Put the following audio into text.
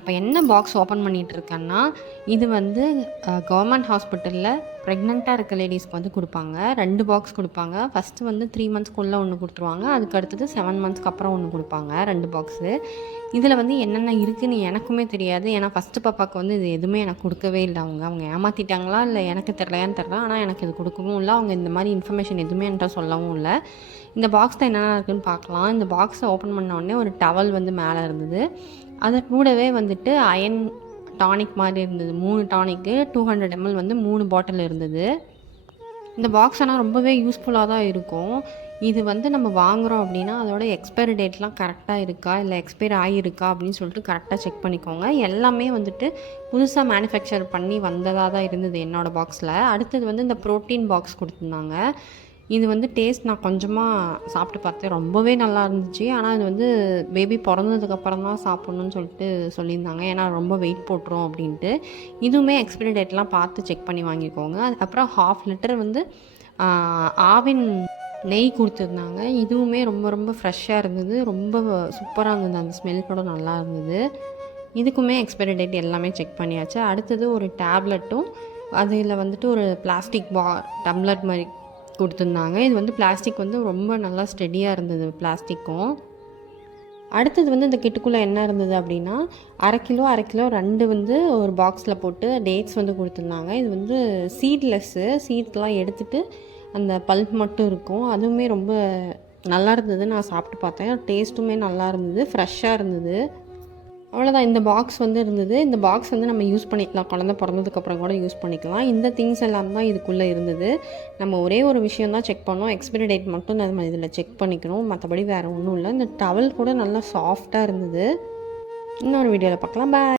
அப்போ என்ன box open பண்ணிகிட்ருக்கேன்னா, இது வந்து கவர்மெண்ட் ஹாஸ்பிட்டலில் ப்ரெக்னெண்ட்டாக இருக்க லேடிஸ்க்கு வந்து கொடுப்பாங்க. 2 பாக்ஸ் கொடுப்பாங்க. ஃபஸ்ட்டு வந்து 3 மந்த்ஸ்க்குள்ளே ஒன்று கொடுத்துருவாங்க. அதுக்கு அடுத்தது 7 மந்த்ஸ்க்கு அப்புறம் ஒன்று கொடுப்பாங்க, 2 பாக்ஸு. இதில் வந்து என்னென்ன இருக்குதுன்னு எனக்குமே தெரியாது. ஏன்னா ஃபஸ்ட்டு பாப்பாவுக்கு வந்து இது எதுவுமே எனக்கு கொடுக்கவே இல்லை. அவங்க ஏமாற்றிட்டாங்களா இல்லை எனக்கு தெரிலையான்னு தெரில. ஆனால் எனக்கு இது கொடுக்கவும் இல்லை. அவங்க இந்த மாதிரி இன்ஃபர்மேஷன் எதுவுமே என்கிட்ட சொல்லவும் இல்லை. இந்த பாக்ஸில் என்னென்ன இருக்குதுன்னு பார்க்கலாம். இந்த பாக்ஸை ஓப்பன் பண்ண உடனே ஒரு டவல் வந்து மேலே இருந்தது. அது கூடவே வந்துட்டு அயன் டானிக் மாதிரி இருந்தது. 3 டானிக்கு 200 ml வந்து 3 பாட்டில் இருந்தது. இந்த பாக்ஸ் ஆனால் ரொம்பவே யூஸ்ஃபுல்லாக தான் இருக்கும். இது வந்து நம்ம வாங்குகிறோம் அப்படின்னா அதோட எக்ஸ்பைரி டேட்லாம் கரெக்டாக இருக்கா, இல்லை எக்ஸ்பைரி ஆகியிருக்கா அப்படின்னு சொல்லிட்டு கரெக்டாக செக் பண்ணிக்கோங்க. எல்லாமே வந்துட்டு புதுசாக மேனுஃபேக்சர் பண்ணி வந்ததாக தான் இருந்தது என்னோடய பாக்ஸில். அடுத்தது வந்து இந்த ப்ரோட்டீன் பாக்ஸ் கொடுத்துருந்தாங்க. இது வந்து டேஸ்ட் நான் கொஞ்சமாக சாப்பிட்டு பார்த்தேன். ரொம்பவே நல்லா இருந்துச்சு. ஆனால் இது வந்து பேபி பிறந்ததுக்கப்புறம் தான் சாப்பிட்ணுன்னு சொல்லிட்டு சொல்லியிருந்தாங்க. ஏன்னா ரொம்ப வெயிட் போட்டுரும் அப்படின்ட்டு. இதுவுமே எக்ஸ்பைரி டேட்லாம் பார்த்து செக் பண்ணி வாங்கிக்கோங்க. அதுக்கப்புறம் 1/2 லிட்டர் வந்து ஆவின் நெய் கொடுத்துருந்தாங்க. இதுவுமே ரொம்ப ரொம்ப ஃப்ரெஷ்ஷாக இருந்தது. ரொம்ப சூப்பராக இருந்தது. அந்த ஸ்மெல் கூட நல்லா இருந்தது. இதுக்குமே எக்ஸ்பைரி டேட் எல்லாமே செக் பண்ணியாச்சு. அடுத்தது ஒரு டேப்லெட்டும் அதில் வந்துட்டு ஒரு பிளாஸ்டிக் டம்ளர் மாதிரி கொடுத்துருந்தாங்க. இது வந்து பிளாஸ்டிக் வந்து ரொம்ப நல்லா ஸ்டெடியாக இருந்தது பிளாஸ்டிக்கும். அடுத்தது வந்து இந்த கிட்டுக்குள்ளே என்ன இருந்தது அப்படின்னா, அரை கிலோ 2 வந்து ஒரு பாக்ஸில் போட்டு டேட்ஸ் வந்து கொடுத்துருந்தாங்க. இது வந்து சீட்லாம் எடுத்துகிட்டு அந்த பல்ப் மட்டும் இருக்கும். அதுவுமே ரொம்ப நல்லா இருந்தது. நான் சாப்பிட்டு பார்த்தேன். டேஸ்ட்டுமே நல்லா இருந்தது, ஃப்ரெஷ்ஷாக இருந்தது. அவ்வளோதான். இந்த பாக்ஸ் வந்து இருந்தது. இந்த பாக்ஸ் வந்து நம்ம யூஸ் பண்ணிக்கலாம். குழந்தை பிறந்ததுக்கப்புறம் கூட யூஸ் பண்ணிக்கலாம். இந்த திங்ஸ் எல்லாம் தான் இதுக்குள்ளே இருந்தது. நம்ம ஒரே ஒரு விஷயம் தான் செக் பண்ணோம். எக்ஸ்பைரி டேட் மட்டும் நம்ம இதில் செக் பண்ணிக்கணும். மற்றபடி வேறு ஒன்றும் இல்லை. இந்த டவல் கூட நல்லா சாஃப்டாக இருந்தது. இன்னொரு வீடியோவில் பார்க்கலாம். பாய்.